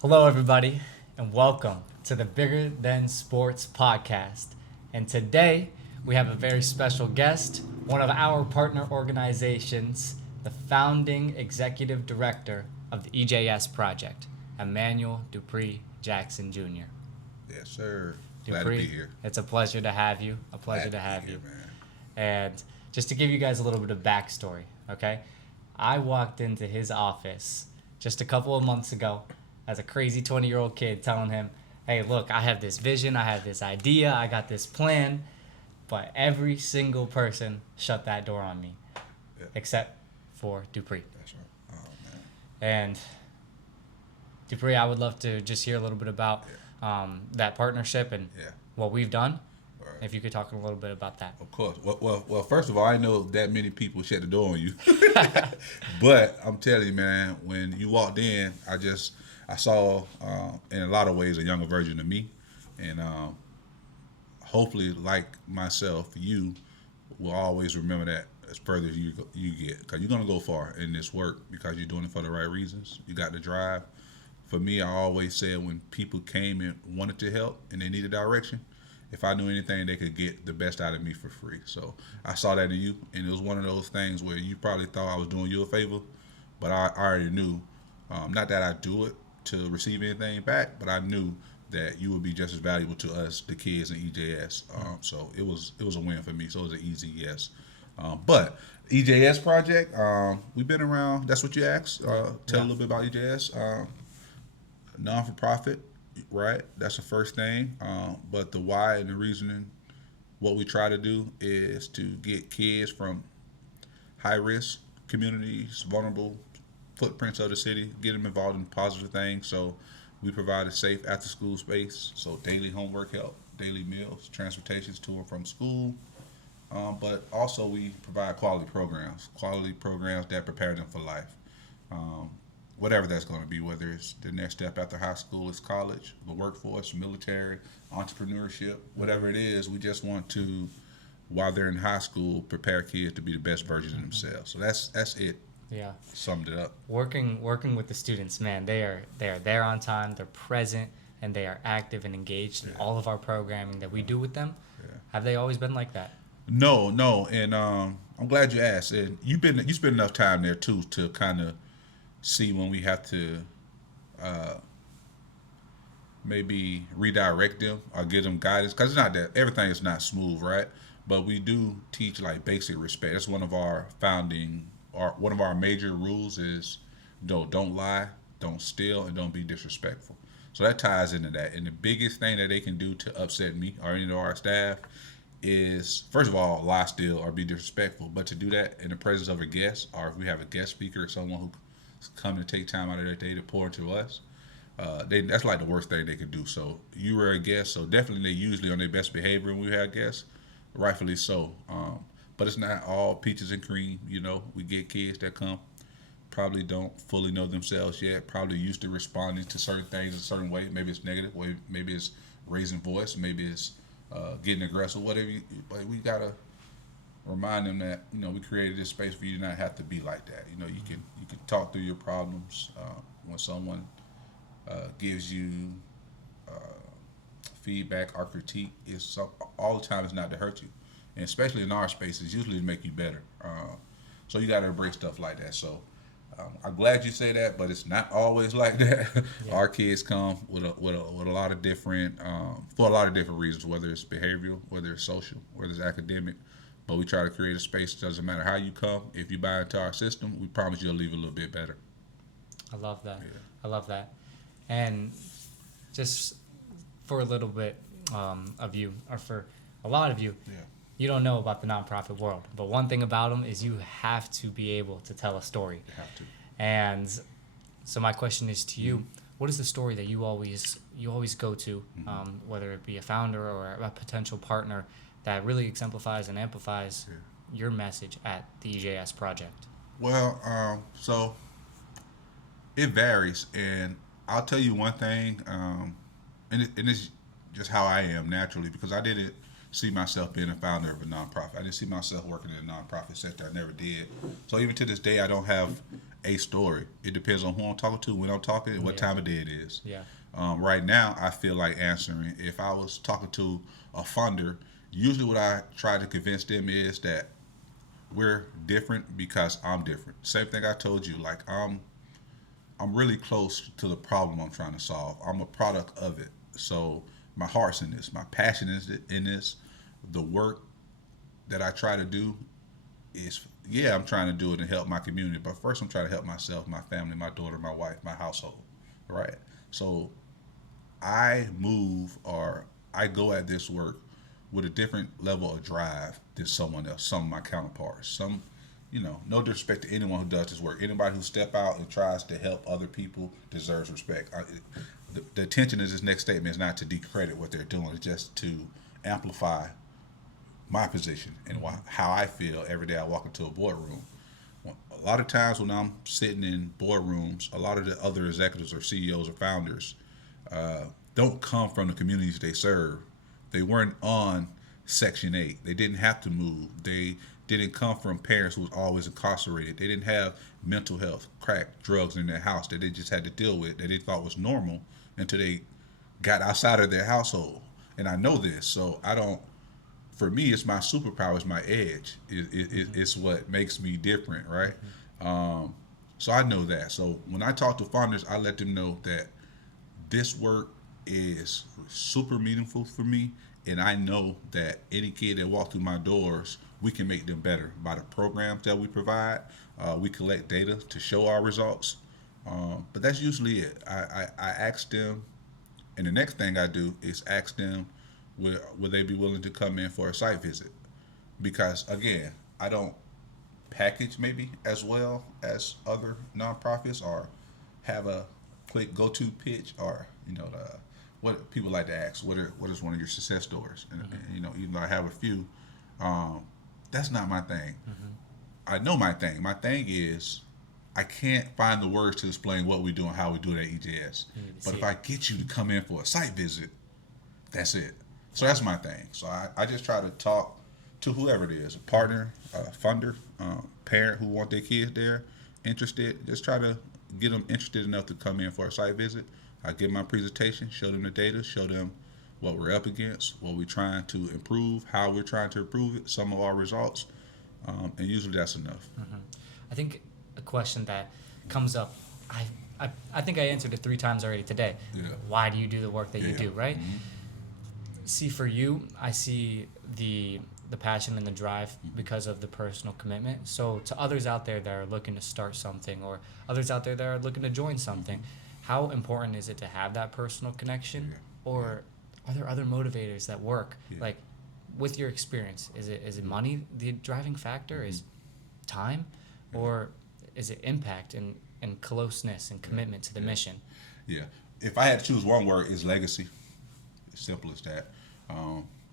Hello, everybody, and welcome to the Bigger Than Sports podcast. And today we have a very special guest, one of our partner organizations, the founding executive director of the EJS Project, Emmanuel Dupree Jackson Sr. Yes, sir. Glad to Dupree, be here. it's a pleasure to have you. A pleasure Glad to have be you. here, man. And just to give you guys a little bit of backstory, okay? I walked into his office just a couple of months ago as a crazy 20-year-old kid telling him, hey, look, I have this vision, I have this idea, I got this plan, but every single person shut that door on me, Yeah. except for Dupree. That's right. Oh, man. And Dupree, I would love to just hear a little bit about that partnership and Yeah. what we've done. All right. If you could talk a little bit about that. Of course. Well, first of all, I know that many people shut the door on you. But I'm telling you, man, when you walked in, I saw, in a lot of ways, a younger version of me. And hopefully, like myself, you will always remember that as further as you get. Because you're going to go far in this work because you're doing it for the right reasons. You got the drive. For me, I always said when people came and wanted to help and they needed direction, if I knew anything, they could get the best out of me for free. So I saw that in you, and it was one of those things where you probably thought I was doing you a favor, but I already knew, not that I do it to receive anything back, but I knew that you would be just as valuable to us, the kids in EJS. So it was a win for me. So it was an easy yes. But EJS Project, we've been around. That's what you asked. Tell a little bit about EJS. Non-for-profit, right? That's the first thing. But the why and the reasoning, what we try to do is to get kids from high-risk communities, vulnerable footprints of the city, get them involved in positive things. So we provide a safe after-school space, so daily homework help, daily meals, transportations to and from school. But also we provide quality programs that prepare them for life. Um, Whatever that's going to be, whether it's the next step after high school is college, the workforce, military, entrepreneurship, whatever it is, we just want to, while they're in high school, prepare kids to be the best version of themselves. So that's it. Yeah. Summed it up. Working with the students, man, they are there on time, they're present, and they are active and engaged in all of our programming that we do with them. Yeah. Have they always been like that? No, and I'm glad you asked. And you spend enough time there too to kind of see when we have to maybe redirect them or give them guidance, because it's not that everything is not smooth, right? But we do teach like basic respect. That's one of our one of our major rules is don't lie, don't steal, and don't be disrespectful. So that ties into that. And the biggest thing that they can do to upset me or any of our staff is, first of all, lie, steal, or be disrespectful. But to do that in the presence of a guest, or if we have a guest speaker or someone who's coming to take time out of their day to pour into us, that's like the worst thing they could do. So you were a guest, so definitely they usually on their best behavior when we have guests, rightfully so. But it's not all peaches and cream. We get kids that come, probably don't fully know themselves yet, probably used to responding to certain things a certain way. Maybe it's negative, maybe it's raising voice, maybe it's getting aggressive, whatever. But we gotta remind them that we created this space for you to not have to be like that. You can talk through your problems. When someone gives you uh, feedback or critique, all the time it's not to hurt you, and especially in our space, it's usually to make you better. So you got to embrace stuff like that. So I'm glad you say that, but it's not always like that. Yeah. Our kids come with a lot of different for a lot of different reasons, whether it's behavioral, whether it's social, whether it's academic. But we try to create a space. It doesn't matter how you come. If you buy into our system, we promise you'll leave a little bit better. I love that. Yeah. I love that. And just for a little bit of you, or for a lot of you, Yeah. you don't know about the nonprofit world. But one thing about them is you have to be able to tell a story. You have to. And so my question is to you: what is the story that you always go to, whether it be a founder or a potential partner, that really exemplifies and amplifies your message at the EJS Project? Well, so it varies, and I'll tell you one thing, and it's just how I am naturally, because I didn't see myself being a founder of a nonprofit. I didn't see myself working in a nonprofit sector. I never did. So even to this day, I don't have a story. It depends on who I'm talking to, when I'm talking, and what Yeah. time of day it is. Yeah. Right now, I feel like answering. If I was talking to a funder, usually what I try to convince them is that we're different because I'm different. Same thing I told you. Like I'm really close to the problem I'm trying to solve. I'm a product of it. So my heart's in this. My passion is in this. The work that I try to do is, yeah, I'm trying to do it and help my community. But first, I'm trying to help myself, my family, my daughter, my wife, my household. Right. So I move or I go at this work with a different level of drive than someone else, some of my counterparts. No disrespect to anyone who does this work. Anybody who step out and tries to help other people deserves respect. The intention of this next statement is not to decredit what they're doing, it's just to amplify my position and how I feel every day I walk into a boardroom. A lot of times when I'm sitting in boardrooms, a lot of the other executives or CEOs or founders don't come from the communities they serve. They weren't on Section 8. They didn't have to move. They didn't come from parents who was always incarcerated. They didn't have mental health, crack, drugs in their house that they just had to deal with that they thought was normal until they got outside of their household. And I know this, so I don't. For me, it's my superpower, it's my edge. It's what makes me different, right? So I know that. So when I talk to founders, I let them know that this work is super meaningful for me, and I know that any kid that walks through my doors, we can make them better by the programs that we provide. We collect data to show our results, but that's usually it. I ask them, and the next thing I do is ask them, will they be willing to come in for a site visit? Because again, I don't package maybe as well as other nonprofits or have a quick go-to pitch or what people like to ask, what is one of your success stories, and even though I have a few, that's not my thing. I know my thing is I can't find the words to explain what we do and how we do it at EJS, but if I get you to come in for a site visit, that's it. So that's my thing. So I just try to talk to whoever it is, a partner, a funder, parent who want their kids there, interested. Just try to get them interested enough to come in for a site visit. I give my presentation, show them the data, show them what we're up against, what we're trying to improve, how we're trying to improve it, some of our results, and usually that's enough. I think a question that comes up, I think I answered it 3 times already today. Yeah. Why do you do the work that you Yeah. do, right? See, for you, I see the passion and the drive because of the personal commitment. So to others out there that are looking to start something, or others out there that are looking to join something, how important is it to have that personal connection? Yeah. Or are there other motivators that work? Yeah. Like, with your experience, is it money the driving factor? Is time? Or is it impact and closeness and commitment to the mission? Yeah. If I had to choose one word, it's legacy. As simple as that.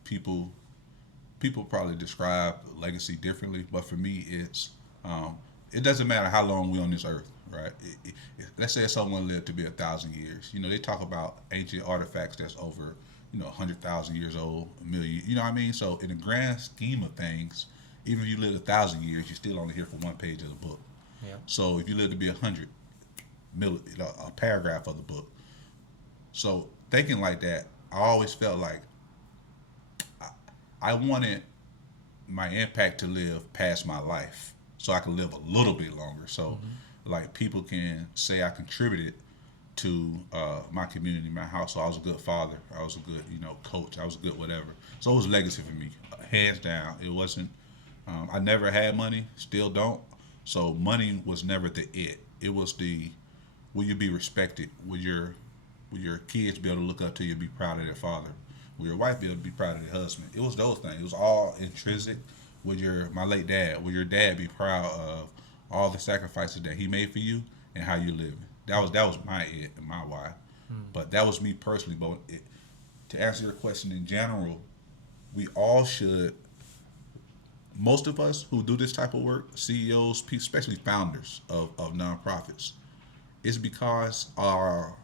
People probably describe legacy differently, but for me, it doesn't matter how long we're on this earth, right? Let's say someone lived to be 1,000 years. They talk about ancient artifacts that's over 100,000 years old, a million. You know what I mean? So in the grand scheme of things, even if you live 1,000 years, you're still only here for one page of the book. Yeah. So if you live to be 100, a paragraph of the book. So thinking like that, I always felt like I wanted my impact to live past my life, so I could live a little bit longer. So, like, people can say I contributed to my community, my house. So I was a good father. I was a good, coach. I was a good whatever. So it was legacy for me, hands down. It wasn't. I never had money, still don't. So money was never the it. It was the, will you be respected? Will your kids be able to look up to you and be proud of their father? Will your wife be able to be proud of their husband? It was those things. It was all intrinsic. My late dad, will your dad be proud of all the sacrifices that he made for you and how you living? That was my it and my why. But that was me personally. But to answer your question in general, we all should. Most of us who do this type of work, CEOs, especially founders of nonprofits, is because our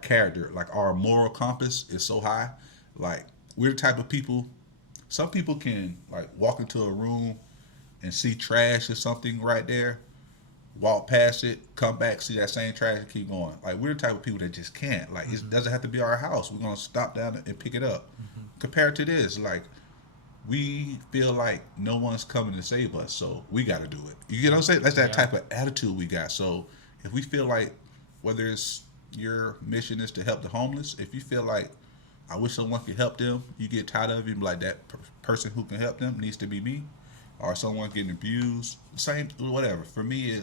character, like our moral compass, is so high. Like, we're the type of people. Some people can like walk into a room and see trash or something right there, walk past it, come back, see that same trash, and keep going. Like we're the type of people that just can't. Like it doesn't have to be our house. We're gonna stop down and pick it up. Compared to this, like we feel like no one's coming to save us, so we got to do it. You get what I'm saying? That's that Yeah. type of attitude we got. So if we feel like whether it's your mission is to help the homeless, if you feel like I wish someone could help them, you get tired of it, like that person who can help them needs to be me, or someone getting abused, same whatever. For me,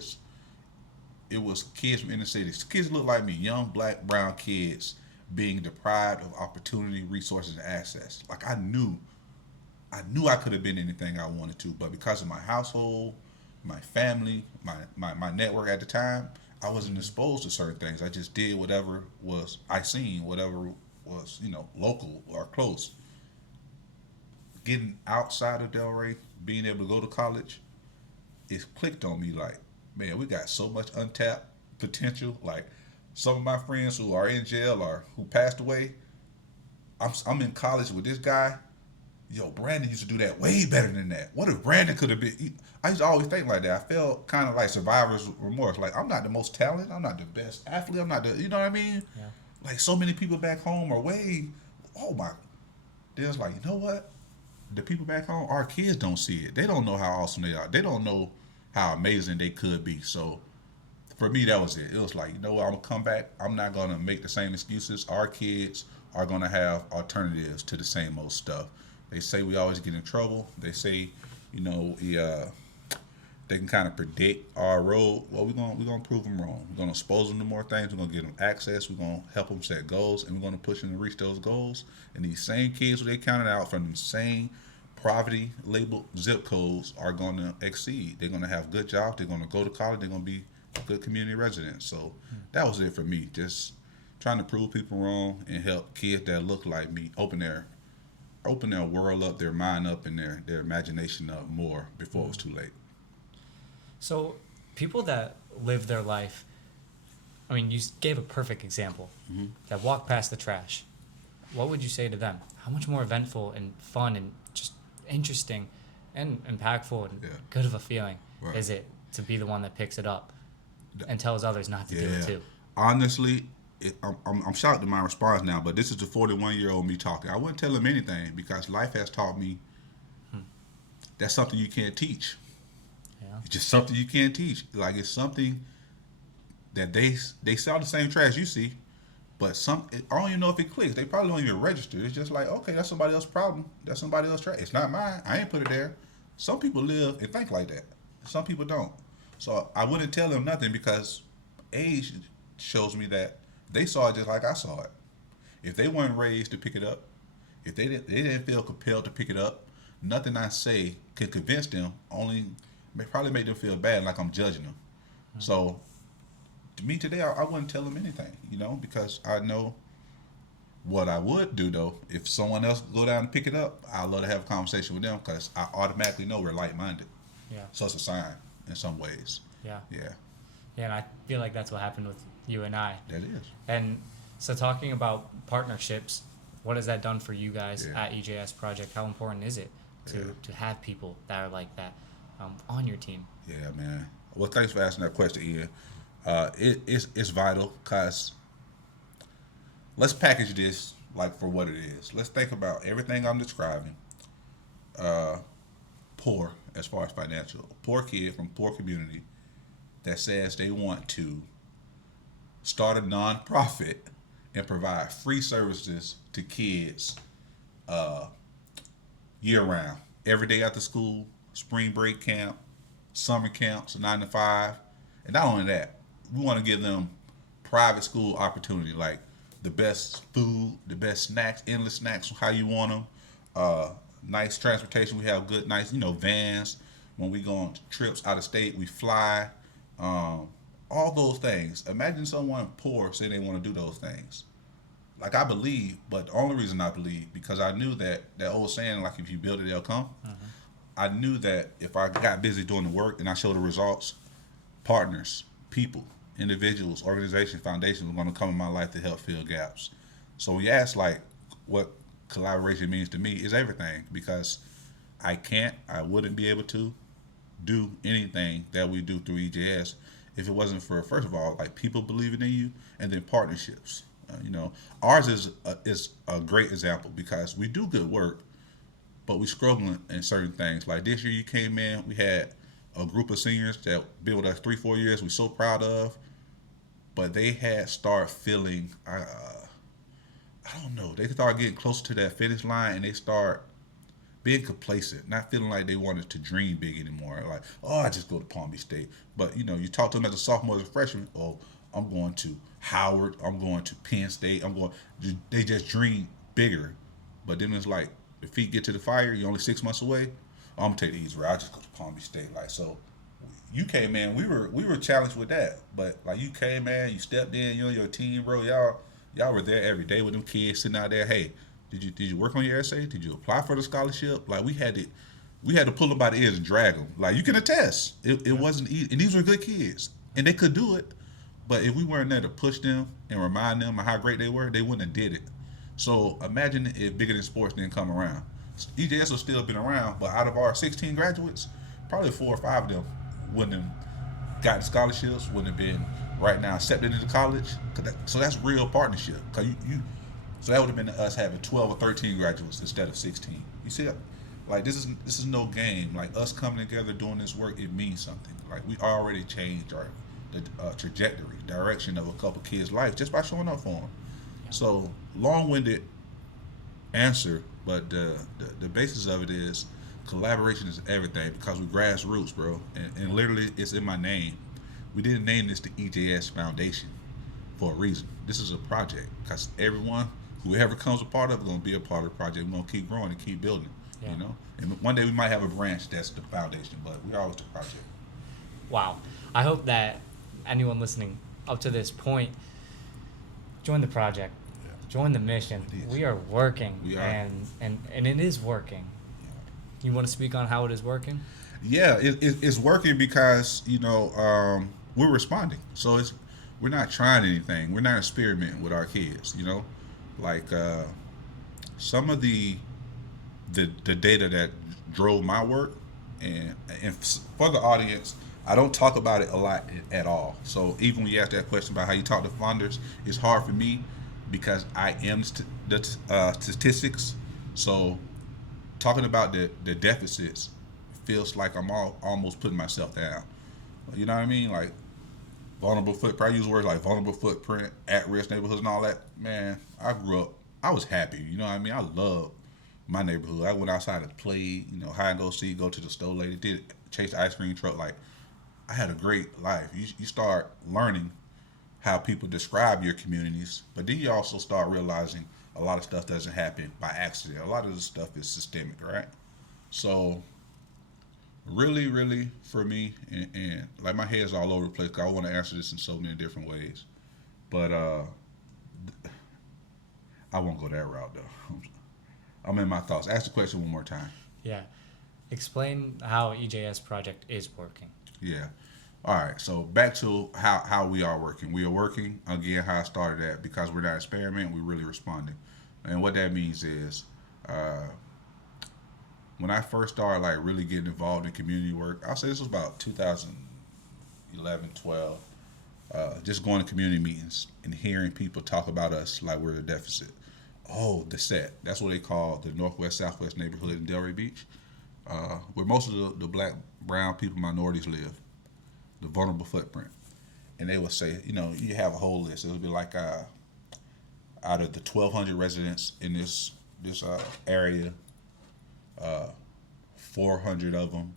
it was kids from inner cities. Kids look like me, young black brown kids being deprived of opportunity, resources, and access. Like I knew I could have been anything I wanted to, but because of my household, my family, my network at the time, I wasn't exposed to certain things. I just did whatever was I seen, whatever was, local or close. Getting outside of Delray, being able to go to college, it clicked on me like, man, we got so much untapped potential. Like some of my friends who are in jail or who passed away, I'm in college with this guy. Yo, Brandon used to do that way better than that. What if Brandon could have been? I used to always think like that. I felt kind of like survivor's remorse. Like I'm not the most talented. I'm not the best athlete. I'm not the. You know what I mean? Yeah. Like so many people back home are way. Oh my. There's like, you know what? The people back home, our kids don't see it. They don't know how awesome they are. They don't know how amazing they could be. So for me, that was it. It was like, you know what? I'm gonna come back. I'm not gonna make the same excuses. Our kids are gonna have alternatives to the same old stuff. They say we always get in trouble. They say, they can kind of predict our road. Well, we're gonna prove them wrong. We're gonna expose them to more things. We're gonna give them access. We're gonna help them set goals, and we're gonna push them to reach those goals. And these same kids who they counted out from the same poverty labeled zip codes are gonna exceed. They're gonna have good jobs. They're gonna go to college. They're gonna be good community residents. So that was it for me. Just trying to prove people wrong and help kids that look like me open their world up, their mind up, and their imagination up more before it was too late. So people that live their life, I mean, you gave a perfect example, that walk past the trash. What would you say to them? How much more eventful and fun and just interesting and impactful and good of a feeling is it to be the one that picks it up and tells others not to do it too? Honestly, I'm shocked at my response now, but this is the 41-year-old me talking. I wouldn't tell him anything because life has taught me that's something you can't teach. Yeah. It's just something you can't teach. Like it's something that they sell the same trash you see, but I don't even know if it clicks. They probably don't even register. It's just like, okay, that's somebody else's problem. That's somebody else's trash. It's not mine. I ain't put it there. Some people live and think like that. Some people don't. So I wouldn't tell them nothing because age shows me that they saw it just like I saw it. If they weren't raised to pick it up, if they didn't feel compelled to pick it up, nothing I say can convince them. Only probably make them feel bad, like I'm judging them. So to me today, I wouldn't tell them anything, because I know what I would do though. If someone else go down and pick it up, I'd love to have a conversation with them because I automatically know we're like-minded. Yeah. So it's a sign in some ways. Yeah. Yeah. Yeah, and I feel like that's what happened with you and I. That is. And so talking about partnerships, what has that done for you guys Yeah. at EJS Project? How important is it to have people that are like that on your team? Yeah, man. Well, thanks for asking that question, Ian. It's vital because let's package this like for what it is. Let's think about everything I'm describing. Poor as far as financial. Poor kid from poor community that says they want to start a nonprofit and provide free services to kids year round. Every day after school, spring break camp, summer camps, 9 to 5. And not only that, we want to give them private school opportunity, like the best food, the best snacks, endless snacks, how you want them. Nice transportation. We have good, nice, vans. When we go on trips out of state, we fly. All those things. Imagine someone poor say they want to do those things. Like I believe, but the only reason I believe, because I knew that old saying, like if you build it, they'll come. I knew that if I got busy doing the work and I showed the results, partners, people, individuals, organizations, foundations were going to come in my life to help fill gaps. So when you ask like what collaboration means to me, is everything, because I wouldn't be able to do anything that we do through EJS if it wasn't for, first of all, like people believing in you, and then partnerships. Ours is a great example because we do good work, but we struggling in certain things. Like this year, you came in, we had a group of seniors that been with us 3-4 years. We're so proud of, but they had start feeling, I don't know, they start getting closer to that finish line, and they start being complacent, not feeling like they wanted to dream big anymore. Like, oh, I just go to Palm Beach State. But you talk to them as a sophomore, as a freshman. Oh, I'm going to Howard. I'm going to Penn State. I'm going. They just dream bigger. But then it's like the feet get to the fire. You're only 6 months away. Oh, I'm gonna take the easy route. I just go to Palm Beach State. Like so, you came in. We were challenged with that. But like you came in, you stepped in. You and your team, bro. Y'all were there every day with them kids sitting out there. Hey, did you work on your essay? Did you apply for the scholarship? Like we had to pull them by the ears and drag them. Like you can attest, it wasn't easy, and these were good kids, and they could do it. But if we weren't there to push them and remind them of how great they were, they wouldn't have did it. So imagine if Bigger Than Sports didn't come around. EJS would still been around, but out of our 16 graduates, probably 4 or 5 of them wouldn't have gotten scholarships, wouldn't have been right now accepted into college. So that's real partnership. So that would have been us having 12 or 13 graduates instead of 16. You see, like this is no game. Like us coming together doing this work, it means something. Like we already changed the trajectory, direction of a couple kids' life just by showing up for them. Yeah. So long-winded answer, but the basis of it is collaboration is everything because we grassroots, bro, and literally it's in my name. We didn't name this the EJS Foundation for a reason. This is a project because whoever comes a part of it, going to be a part of the project. We're going to keep growing and keep building, yeah. And one day we might have a branch that's the foundation, but we're always the project. Wow. I hope that anyone listening up to this point, join the project, join the mission. We are working, we are. And it is working. Yeah. You want to speak on how it is working? Yeah, it's working because, we're responding. So we're not trying anything. We're not experimenting with our kids, Like some of the data that drove my work, and for the audience, I don't talk about it a lot at all. So even when you ask that question about how you talk to funders, it's hard for me because I am the statistics. So talking about the deficits feels like I'm almost putting myself down. You know what I mean? Like vulnerable footprint. I use words like vulnerable footprint, at-risk neighborhoods, and all that. Man, I grew up. I was happy. You know what I mean? I loved my neighborhood. I went outside and played. Hide and go seek, go to the store lady, chase the ice cream truck. Like I had a great life. You start learning how people describe your communities, but then you also start realizing a lot of stuff doesn't happen by accident. A lot of this stuff is systemic, right? So really, really, for me, and like my head's all over the place because I want to answer this in so many different ways. But I won't go that route, though. I'm in my thoughts. Ask the question one more time. Yeah. Explain how EJS Project is working. Yeah. All right. So back to how we are working. We are working, again, how I started at, because we're not experimenting, we're really responding. And what that means is when I first started like really getting involved in community work, I'll say this was about 2011, 12, just going to community meetings and hearing people talk about us like we're the deficit. Oh, the set. That's what they call the Northwest Southwest neighborhood in Delray Beach, where most of the black, brown people, minorities live, the vulnerable footprint. And they would say, you have a whole list. It would be like out of the 1,200 residents in this area, 400 of them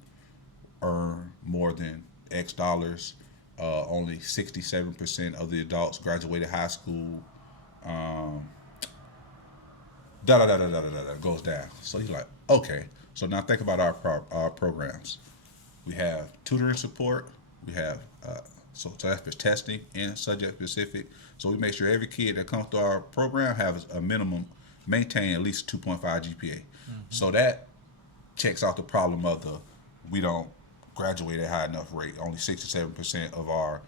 earn more than X dollars. Only 67% of the adults graduated high school. Goes down. So he's like, okay. So now think about our programs. We have tutoring support. We have so that's for testing and subject specific. So we make sure every kid that comes through our program has a minimum, maintain at least 2.5 GPA. Mm-hmm. So that checks out the problem of we don't graduate at high enough rate. Only 67% of our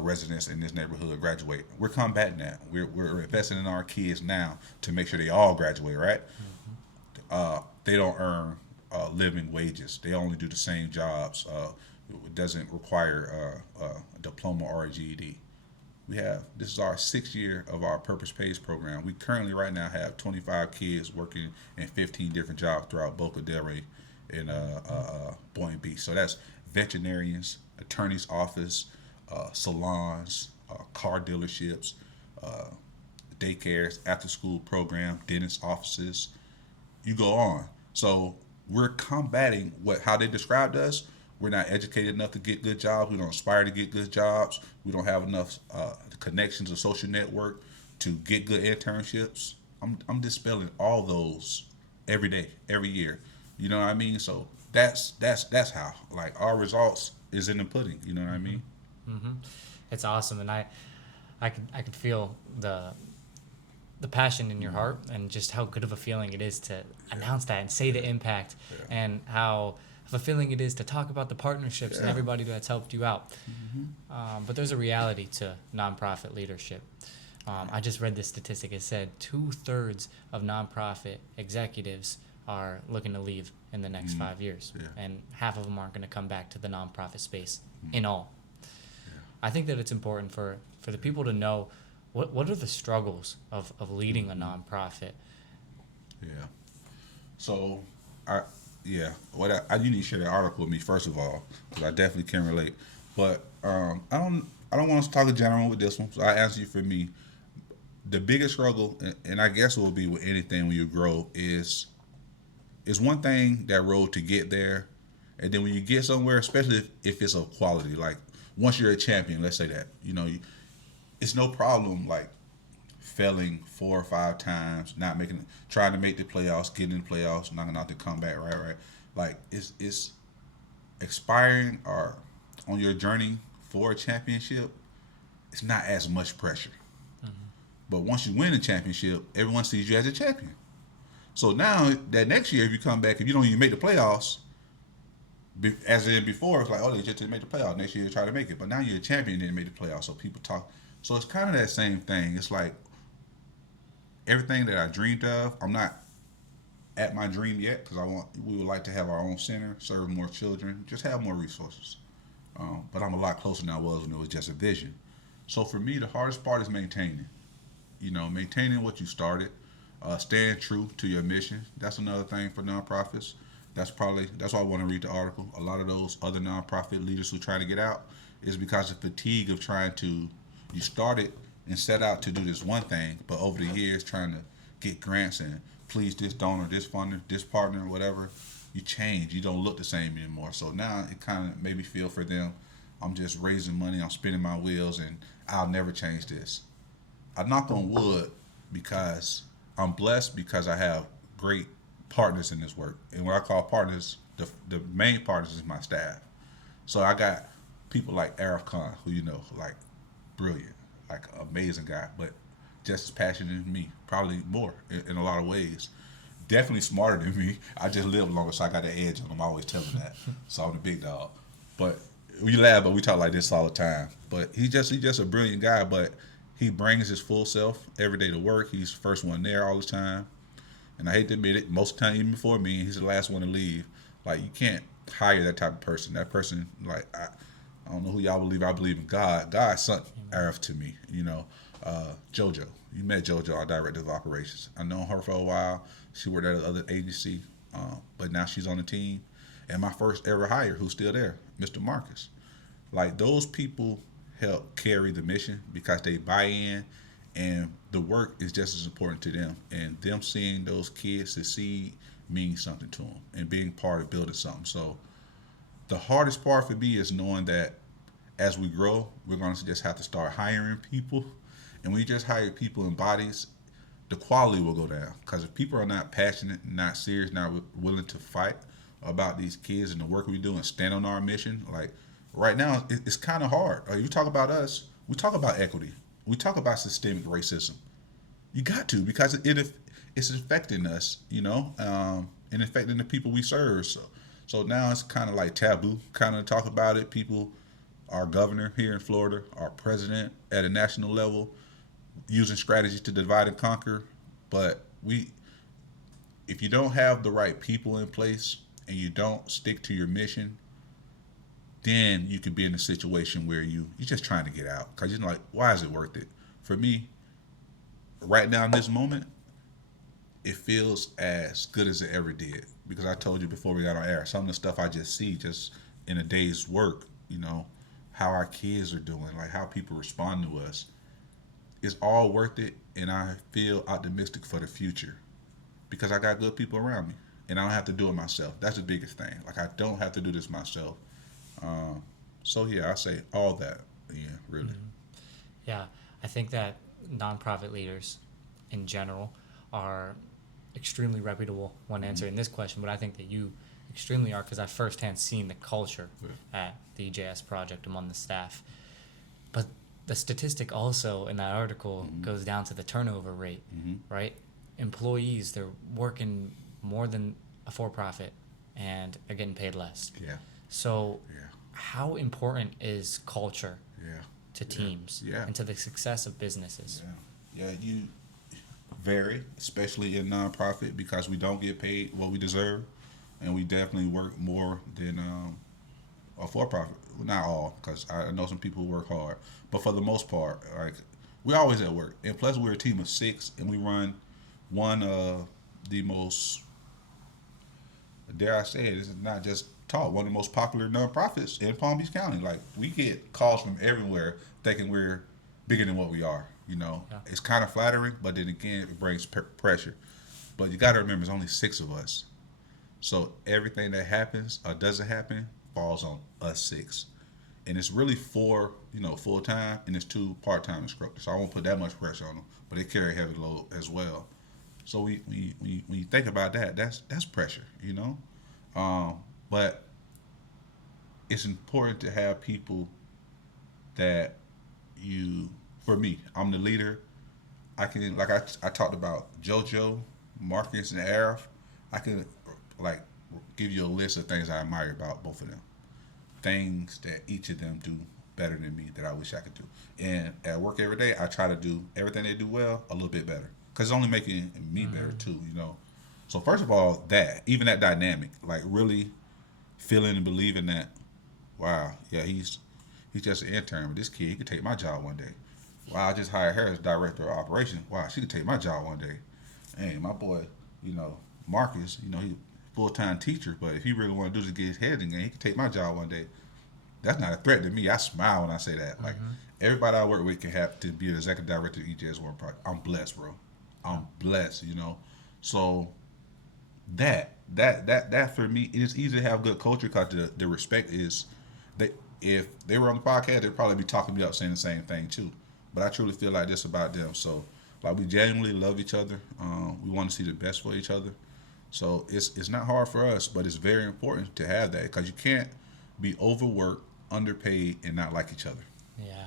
residents in this neighborhood graduate. We're combating that. We're investing in our kids now to make sure they all graduate, right? Mm-hmm. They don't earn living wages. They only do the same jobs. It doesn't require a diploma or a GED. This is our 6th year of our Purpose Pays program. We currently right now have 25 kids working in 15 different jobs throughout Boca, Delray, and Boynton Beach. So that's veterinarians, attorney's office, salons, car dealerships, uh, daycares, after school program, dentist offices. You go on. So we're combating how they described us. We're not educated enough to get good jobs. We don't aspire to get good jobs. We don't have enough connections or social network to get good internships. I'm dispelling all those every day, every year. You know what I mean? So that's how, like, our results is in the pudding. You know what I mean? Mm-hmm. It's awesome, and I could feel the passion in your heart and just how good of a feeling it is to announce that and say the impact, and how fulfilling it is to talk about the partnerships and everybody that's helped you out. But there's a reality to nonprofit leadership. I just read this statistic. It said 2/3 of nonprofit executives are looking to leave in the next 5 years, and half of them aren't going to come back to the nonprofit space in all. I think that it's important for the people to know what are the struggles of leading a nonprofit. Yeah. So, you need to share that article with me first of all, because I definitely can relate. But I don't want to talk in general with this one. So I answer you for me. The biggest struggle, and I guess it will be with anything when you grow, is one thing, that road to get there, and then when you get somewhere, especially if it's of quality, like once you're a champion, let's say that, it's no problem like failing 4 or 5 times, trying to make the playoffs, getting in the playoffs, knocking out the comeback, right. Like it's expiring or on your journey for a championship. It's not as much pressure. But once you win a championship, everyone sees you as a champion. So now that next year, if you come back, if you don't even make the playoffs, as in before, it's like, oh, they just didn't make the playoffs. Next year, they try to make it. But now you're a champion and didn't make the playoffs. So people talk. So it's kind of that same thing. It's like everything that I dreamed of, I'm not at my dream yet, because we would like to have our own center, serve more children, just have more resources. But I'm a lot closer than I was when it was just a vision. So for me, the hardest part is maintaining. Maintaining what you started, staying true to your mission. That's another thing for nonprofits. That's why I want to read the article. A lot of those other nonprofit leaders who are trying to get out is because of fatigue of you started and set out to do this one thing, but over the years trying to get grants and please this donor, this funder, this partner, whatever, you change. You don't look the same anymore. So now it kind of made me feel for them. I'm just raising money, I'm spinning my wheels, and I'll never change this. I knock on wood because I'm blessed because I have great partners in this work. And when I call partners, the main partners is my staff. So I got people like Arif Khan, who like brilliant, like amazing guy, but just as passionate as me, probably more in a lot of ways. Definitely smarter than me. I just live longer, so I got the edge on him. I always tell him that. So I'm the big dog. But we laugh, but we talk like this all the time. But he's just a brilliant guy, but he brings his full self every day to work. He's the first one there all the time. And I hate to admit it, most of the time, even before me, he's the last one to leave. Like, you can't hire that type of person. That person, like, I don't know who y'all believe. I believe in God. God sent Arif to me, JoJo. You met JoJo, our director of operations. I known her for a while. She worked at another agency, but now she's on the team. And my first ever hire, who's still there, Mr. Marcus. Like, those people help carry the mission because they buy in, and the work is just as important to them. And them seeing those kids succeed means something to them, and being part of building something. So the hardest part for me is knowing that as we grow, we're going to just have to start hiring people. And when you just hire people in bodies, the quality will go down. Because if people are not passionate, not serious, not willing to fight about these kids and the work we do and stand on our mission, like right now, it's kind of hard. Like, you talk about us, we talk about equity. We talk about systemic racism. You got to, because it's affecting us, and affecting the people we serve. So now it's kind of like taboo, kind of talk about it. People, our governor here in Florida, our president at a national level, using strategies to divide and conquer. But if you don't have the right people in place and you don't stick to your mission, then you could be in a situation where you're just trying to get out because you're like, why is it worth it? For me, right now in this moment, it feels as good as it ever did because I told you before we got on air, some of the stuff I just see just in a day's work, how our kids are doing, like how people respond to us, it's all worth it, and I feel optimistic for the future because I got good people around me, and I don't have to do it myself. That's the biggest thing. Like I don't have to do this myself. So yeah, I say all that. Yeah, really. Yeah, I think that nonprofit leaders in general are extremely reputable when answering this question, but I think that you extremely are because I firsthand seen the culture at the EJS Project among the staff. But the statistic also in that article goes down to the turnover rate, right? Employees, they're working more than a for-profit and are getting paid less. Yeah. So how important is culture to teams and to the success of businesses? Yeah, you vary, especially in nonprofit because we don't get paid what we deserve, and we definitely work more than a for-profit. Well, not all, because I know some people who work hard, but for the most part, like we're always at work, and plus we're a team of 6, and we run one of the most, dare I say it, this is not just talk, one of the most popular nonprofits in Palm Beach County. Like we get calls from everywhere thinking we're bigger than what we are. It's kind of flattering, but then again, it brings pressure. But you got to remember, there's only 6 of us, so everything that happens or doesn't happen falls on us 6, and it's really 4, full time, and it's 2 part-time instructors. So I won't put that much pressure on them, but they carry a heavy load as well. So when you think about that, that's pressure, but it's important to have people that for me, I'm the leader. I can, like I talked about JoJo, Marcus, and Arif. I can like give you a list of things I admire about both of them. Things that each of them do better than me that I wish I could do. And at work every day, I try to do everything they do well a little bit better because it's only making me better too. So first of all, even that dynamic, like really feeling and believing that, wow, yeah, he's just an intern, but this kid, he could take my job one day. Wow, I just hired her as director of operations. Wow, she could take my job one day. Hey, my boy, Marcus, he's a full-time teacher, but if he really want to do is get his head in the game, he could take my job one day. That's not a threat to me. I smile when I say that. Like, everybody I work with can have to be an executive director of EJS Project. I'm blessed, bro. I'm blessed, So that for me, it's easy to have good culture because the respect is, if they were on the podcast, they'd probably be talking me up saying the same thing too. But I truly feel like this about them. So, like, we genuinely love each other. We want to see the best for each other. So it's not hard for us, but it's very important to have that because you can't be overworked, underpaid, and not like each other. Yeah.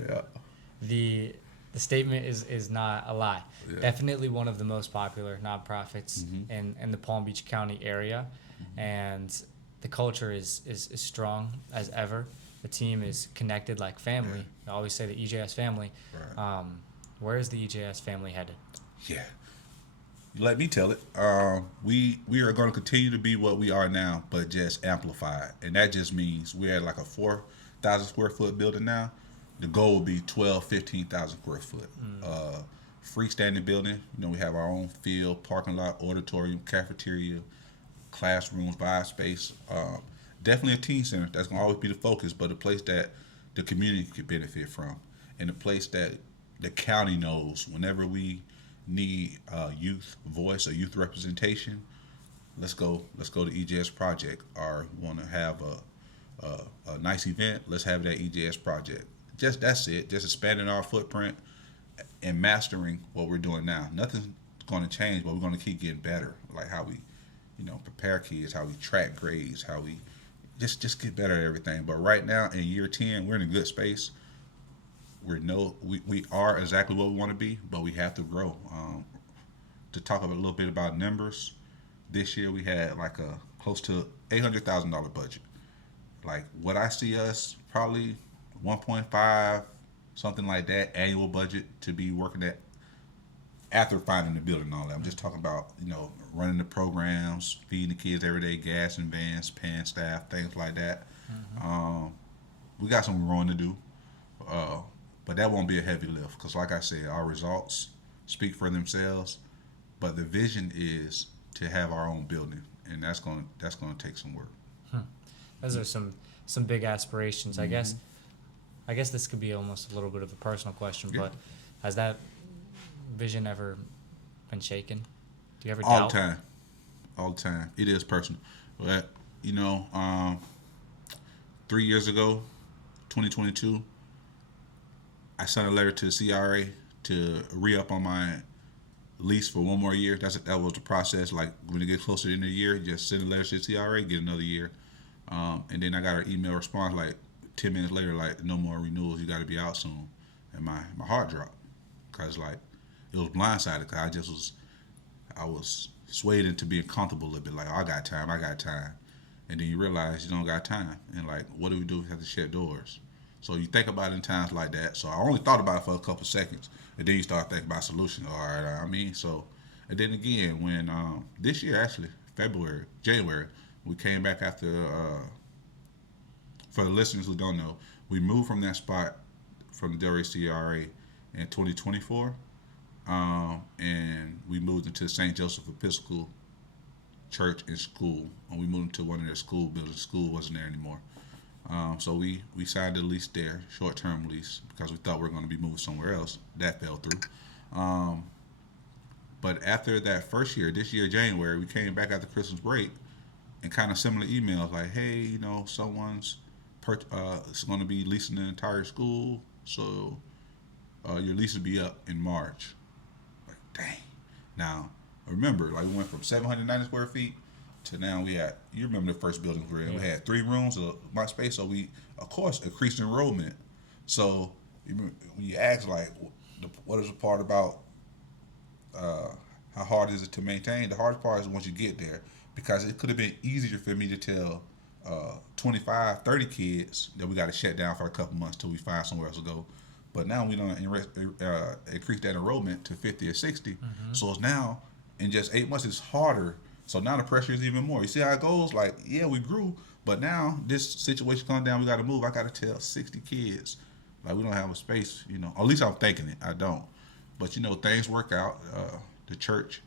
Yeah. The statement is not a lie. Yeah. Definitely one of the most popular nonprofits in the Palm Beach County area, and the culture is strong as ever. The team is connected like family. I always say the EJS family. Right. Where is the EJS family headed? Yeah. Let me tell it. We are going to continue to be what we are now, but just amplified. And that just means we're at like a 4,000 square foot building now. The goal would be 15,000 square foot. Freestanding building. We have our own field, parking lot, auditorium, cafeteria, classrooms, vibe space. Definitely a teen center. That's going to always be the focus, but a place that the community could benefit from, and a place that the county knows whenever we need youth voice or youth representation, let's go to EJS Project. Or want to have a nice event, let's have that EJS Project. Just that's it. Just expanding our footprint and mastering what we're doing now. Nothing's going to change, but we're going to keep getting better. Like how we, prepare kids, how we track grades, how we just get better at everything. But right now in year 10, we're in a good space. We are exactly what we want to be, but we have to grow. To talk a little bit about numbers, this year we had like a close to $800,000 budget. Like what I see us probably 1.5, something like that, annual budget to be working at after finding the building and all that. I'm just talking about, running the programs, feeding the kids every day, gas and vans, paying staff, things like that. Um, we got some growing to do, uh, but that won't be a heavy lift because, like I said, our results speak for themselves. But the vision is to have our own building, and that's gonna take some work. Those are some big aspirations. Mm-hmm. I guess this could be almost a little bit of a personal question, Yeah. but has that vision ever been shaken? Do you ever All doubt? the time, all the time. It is personal, but you know, 3 years ago, 2022, I sent a letter to the CRA to re up on my lease for one more year. That was the process. Like when it gets closer to the end of the year, you just send a letter to the CRA, get another year, and then I got an email response like 10 minutes later, like no more renewals. You got to be out soon, and my heart dropped because like it was blindsided because I was swayed into being comfortable a little bit. Like, oh, I got time, and then you realize you don't got time, and like what do we do? We have to shut doors. So you think about it in times like that. So I only thought about it for a couple seconds, and then you start thinking about solutions. All right, I mean, so, and then again when this year actually January, we came back after. For the listeners who don't know, we moved from that spot from the Delray CRA in 2024, and we moved into St. Joseph Episcopal Church and School, and we moved into one of their school buildings. School wasn't there anymore. So we signed a lease there, short term lease, because we thought we were going to be moving somewhere else. That fell through. Um, but after that first year, this year January, we came back after Christmas break and kind of similar emails like, hey, someone's is going to be leasing the entire school, so your lease will be up in March. Like, dang. Now, remember, like we went from 790 square feet to now we had, you remember the first building we were in, we had 3 rooms of my space, so we, of course, increased enrollment. So when you ask, like, what is the part about uh, how hard is it to maintain? The hardest part is once you get there, because it could have been easier for me to tell 25, 30 kids that we got to shut down for a couple months till we find somewhere else to go. But now we don't increase that enrollment to 50 or 60. Mm-hmm. So it's now, in just 8 months, it's harder. So now the pressure is even more. You see how it goes? Like, yeah, we grew, but now this situation comes down, we got to move. I got to tell 60 kids, like, we don't have a space, At least I'm thinking it. I don't. But, things work out. The church,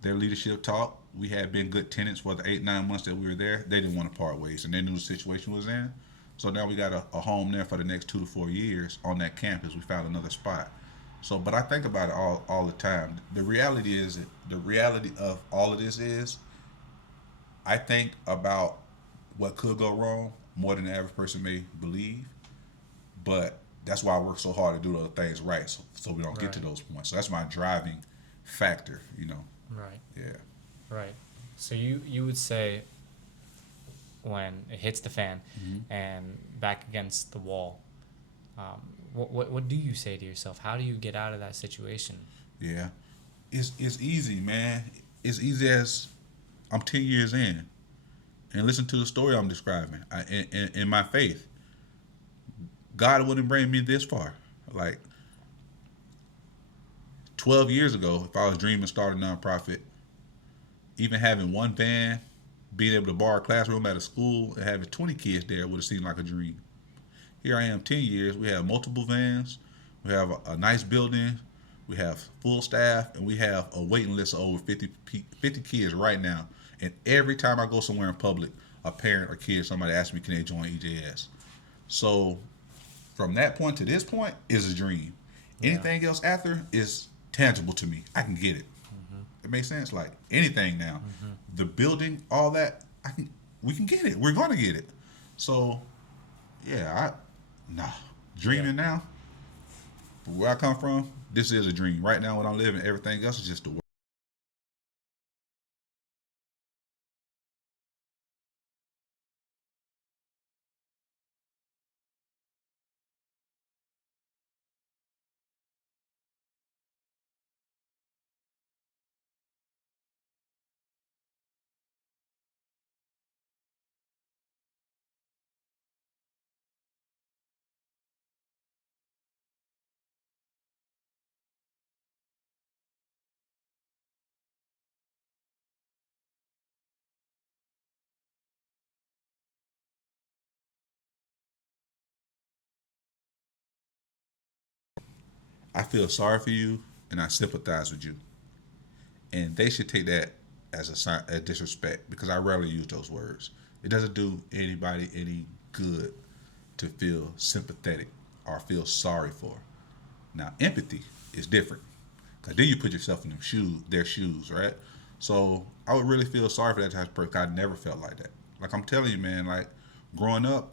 their leadership talk. We had been good tenants for the 8, 9 months that we were there. They didn't want to part ways, and they knew the situation was in. So now we got a home there for the next 2 to 4 years on that campus. We found another spot. So, but I think about it all the time. The reality of all of this is, I think about what could go wrong more than the average person may believe. But that's why I work so hard to do those things right, so we don't get to Right. those points. So that's my driving factor. Right. Yeah. Right. So you would say when it hits the fan Mm-hmm. and back against the wall, um, what do you say to yourself? How do you get out of that situation? Yeah. It's easy, man. It's easy as I'm 10 years in, and listen to the story I'm describing. In my faith, God wouldn't bring me this far. Like 12 years ago, if I was dreaming starting a nonprofit, even having one van, being able to borrow a classroom at a school and having 20 kids there would have seemed like a dream. Here I am 10 years, we have multiple vans, we have a nice building, we have full staff, and we have a waiting list of over 50 kids right now. And every time I go somewhere in public, a parent or kid, somebody asks me, can they join EJS? So from that point to this point is a dream. Yeah. Anything else after is tangible to me. I can get it. It makes sense. Like anything now, the building, all that, we can get it. We're gonna get it. So, yeah, dreaming now. Where I come from, this is a dream. Right now, when I'm living, everything else is just a work. I feel sorry for you and I sympathize with you. And they should take that as a sign of disrespect because I rarely use those words. It doesn't do anybody any good to feel sympathetic or feel sorry for. Now, empathy is different because then you put yourself in their shoes, right? So I would really feel sorry for that type of person. I never felt like that. Like I'm telling you, man, like growing up,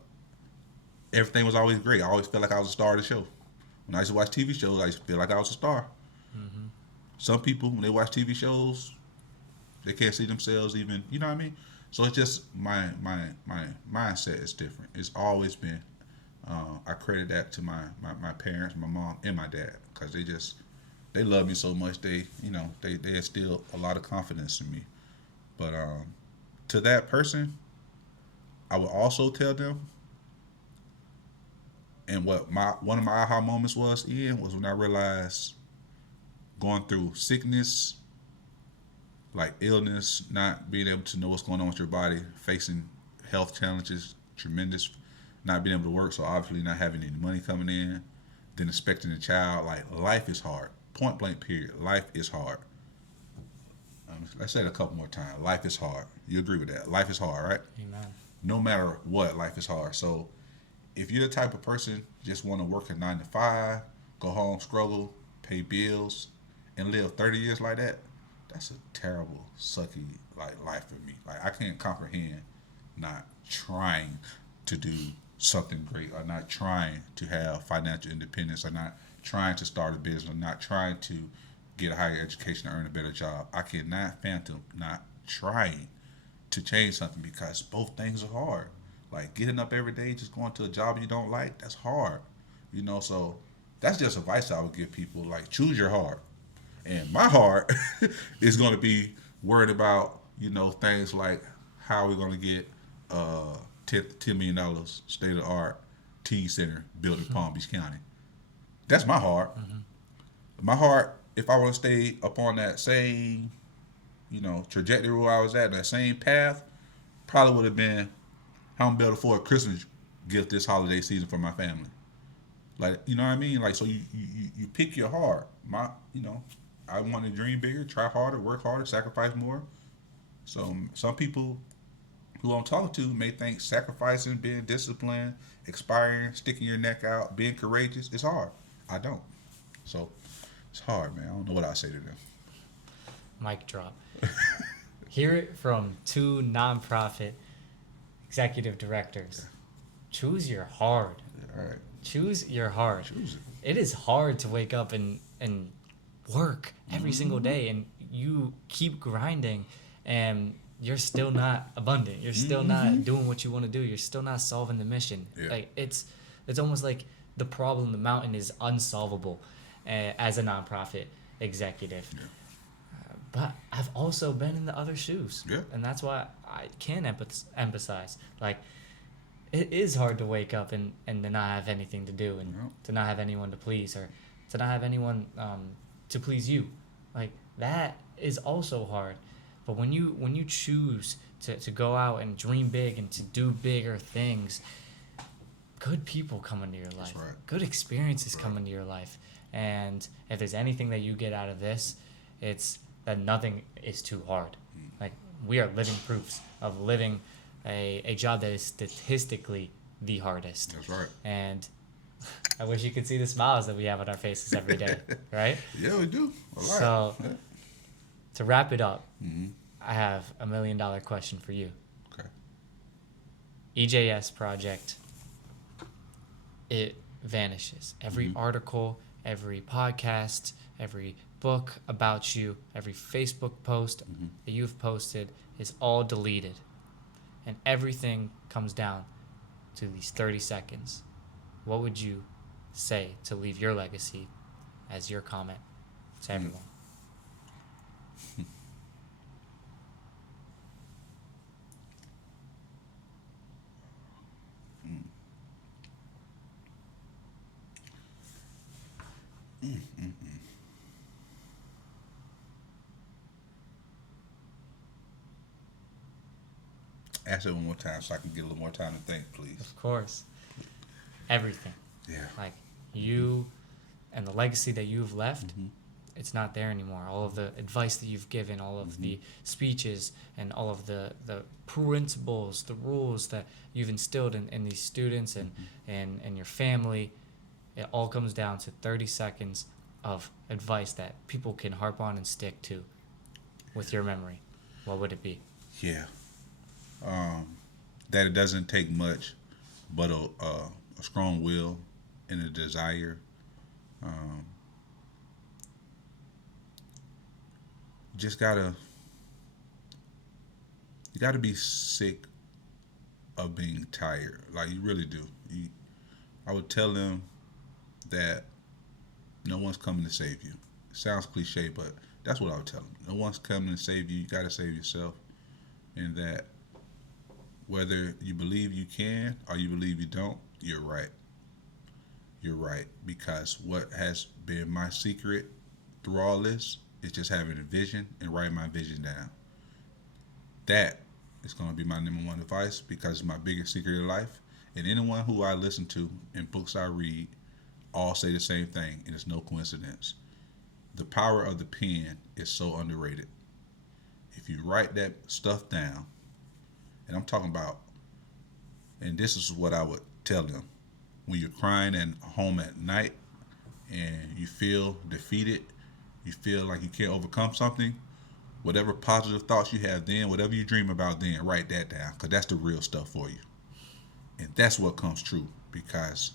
everything was always great. I always felt like I was a star of the show. When I used to watch TV shows, I used to feel like I was a star. Mm-hmm. Some people, when they watch TV shows, they can't see themselves even. You know what I mean? So it's just my mindset is different. It's always been. I credit that to my parents, my mom, and my dad because they love me so much. They instill a lot of confidence in me. But to that person, I would also tell them. And what one of my aha moments was, Ian, was when I realized going through sickness, like illness, not being able to know what's going on with your body, facing health challenges, tremendous, not being able to work, so obviously not having any money coming in, then expecting a child. Like life is hard. Point blank. Period. Life is hard. Let's say it a couple more times. Life is hard. You agree with that? Life is hard, right? Amen. No matter what, life is hard. So if you're the type of person just want to work a 9 to 5, go home, struggle, pay bills, and live 30 years like that, that's a terrible, sucky life for me. Like I can't comprehend not trying to do something great, or not trying to have financial independence, or not trying to start a business, or not trying to get a higher education or earn a better job. I cannot fathom not trying to change something because both things are hard. Like getting up every day, just going to a job you don't like, that's hard. So that's just advice I would give people. Like choose your heart. And my heart is going to be worried about, things like how we're going to get $10 million state of the art tea center built in Palm Beach County. That's my heart. Mm-hmm. My heart, if I want to stay up on that same, trajectory where I was at, that same path, probably would have been how I'm able to afford a Christmas gift this holiday season for my family. Like, you know what I mean? Like, so you pick your heart. I want to dream bigger, try harder, work harder, sacrifice more. So some people who I'm talking to may think sacrificing, being disciplined, expiring, sticking your neck out, being courageous is hard. I don't. So it's hard, man. I don't know what I say to them. Mic drop. Hear it from two nonprofit executive directors. Choose your hard. All right. Choose your hard. Choose it. It is hard to wake up and work every single day, and you keep grinding, and you're still not abundant. You're still not doing what you want to do. You're still not solving the mission. Yeah. Like it's almost like the problem, the mountain is unsolvable as a nonprofit executive. Yeah. But I've also been in the other shoes. Yeah. And that's why I can emphasize. Like, it is hard to wake up and to not have anything to do, and to not have anyone to please, or to not have anyone to please you. Like, that is also hard. But when you choose to go out and dream big and to do bigger things, good people come into your life. That's right. Good experiences come into your life. And if there's anything that you get out of this, it's that nothing is too hard. Like, we are living proofs of living a job that is statistically the hardest. That's right. And I wish you could see the smiles that we have on our faces every day, right? Yeah, we do. All right. So, to wrap it up, I have $1 million question for you. Okay. EJS Project, it vanishes. Every article, every podcast, every book about you, every Facebook post that you've posted is all deleted. And everything comes down to these 30 seconds. What would you say to leave your legacy as your comment to everyone? Ask it one more time so I can get a little more time to think, please. Of course. Everything. Yeah. Like, you and the legacy that you've left, it's not there anymore. All of the advice that you've given, all of the speeches, and all of the principles, the rules that you've instilled in these students and your family, it all comes down to 30 seconds of advice that people can harp on and stick to with your memory. What would it be? Yeah. That it doesn't take much but a strong will and a desire. You gotta be sick of being tired. Like, you really do. I would tell them that no one's coming to save you. It sounds cliche, but that's what I would tell them. No one's coming to save you. You gotta save yourself. And that whether you believe you can or you believe you don't, you're right. You're right. Because what has been my secret through all this is just having a vision and writing my vision down. That is going to be my number one advice, because it's my biggest secret in life. And anyone who I listen to and books I read all say the same thing, and it's no coincidence. The power of the pen is so underrated. If you write that stuff down, and I'm talking about, and this is what I would tell them, when you're crying at home at night and you feel defeated, you feel like you can't overcome something, whatever positive thoughts you have then, whatever you dream about then, write that down, because that's the real stuff for you. And that's what comes true, because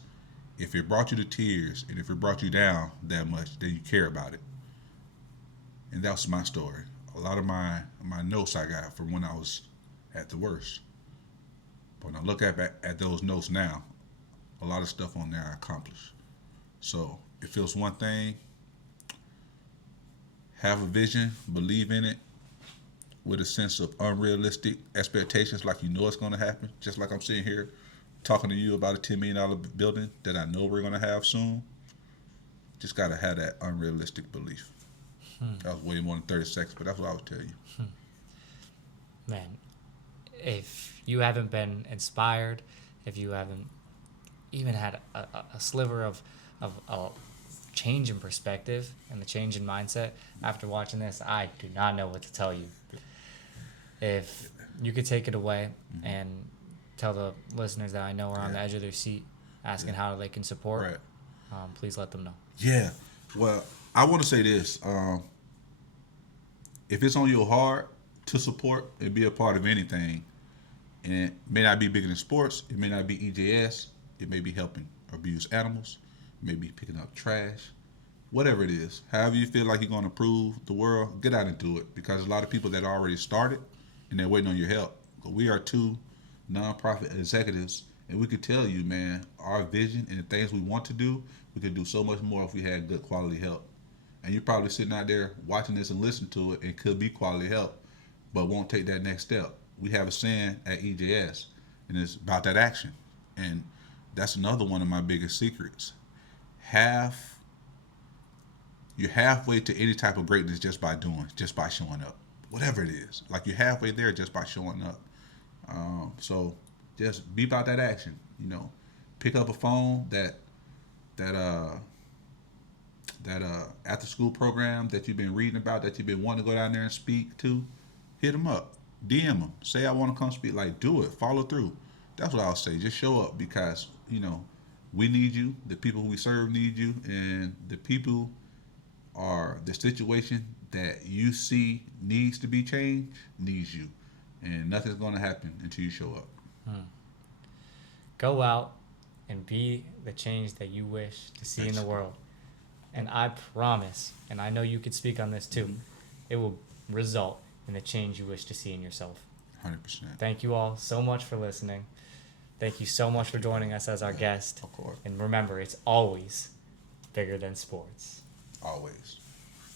if it brought you to tears and if it brought you down that much, then you care about it. And that was my story. A lot of my notes I got from when I was at the worst. But when I look at those notes now, a lot of stuff on there I accomplished. So if it was one thing, have a vision, believe in it, with a sense of unrealistic expectations, like you know it's going to happen. Just like I'm sitting here talking to you about a $10 million building that I know we're going to have soon. Just got to have that unrealistic belief. That was way more than 30 seconds, but that's what I would tell you. Man, if you haven't been inspired, if you haven't even had a sliver of a change in perspective and the change in mindset after watching this, I do not know what to tell you. If you could take it away and tell the listeners that I know are on the edge of their seat asking how they can support, please let them know. Yeah. Well, I want to say this. If it's on your heart to support and be a part of anything, and it may not be bigger than sports, it may not be EJS, it may be helping abused animals, it may be picking up trash, whatever it is. However you feel like you're going to improve the world, get out and do it, because a lot of people that already started and they're waiting on your help. But we are two nonprofit executives, and we could tell you, man, our vision and the things we want to do, we could do so much more if we had good quality help. And you're probably sitting out there watching this and listening to it, and could be quality help, but won't take that next step. We have a saying at EJS, and it's about that action. And that's another one of my biggest secrets. You're halfway to any type of greatness just by showing up. Whatever it is. Like, you're halfway there just by showing up. So just be about that action. You know, pick up a phone, that after school program that you've been reading about, that you've been wanting to go down there and speak to, hit them up, DM them, say I want to come speak. Like, do it, follow through. That's what I'll say. Just show up, because we need you. The people who we serve need you, and the people are the situation that you see needs to be changed needs you, and nothing's going to happen until you show up. Go out and be the change that you wish to see in the world. And I promise, and I know you could speak on this too, it will result in the change you wish to see in yourself. 100%. Thank you all so much for listening. Thank you so much for joining us as our guest. Of course. And remember, it's always bigger than sports. Always.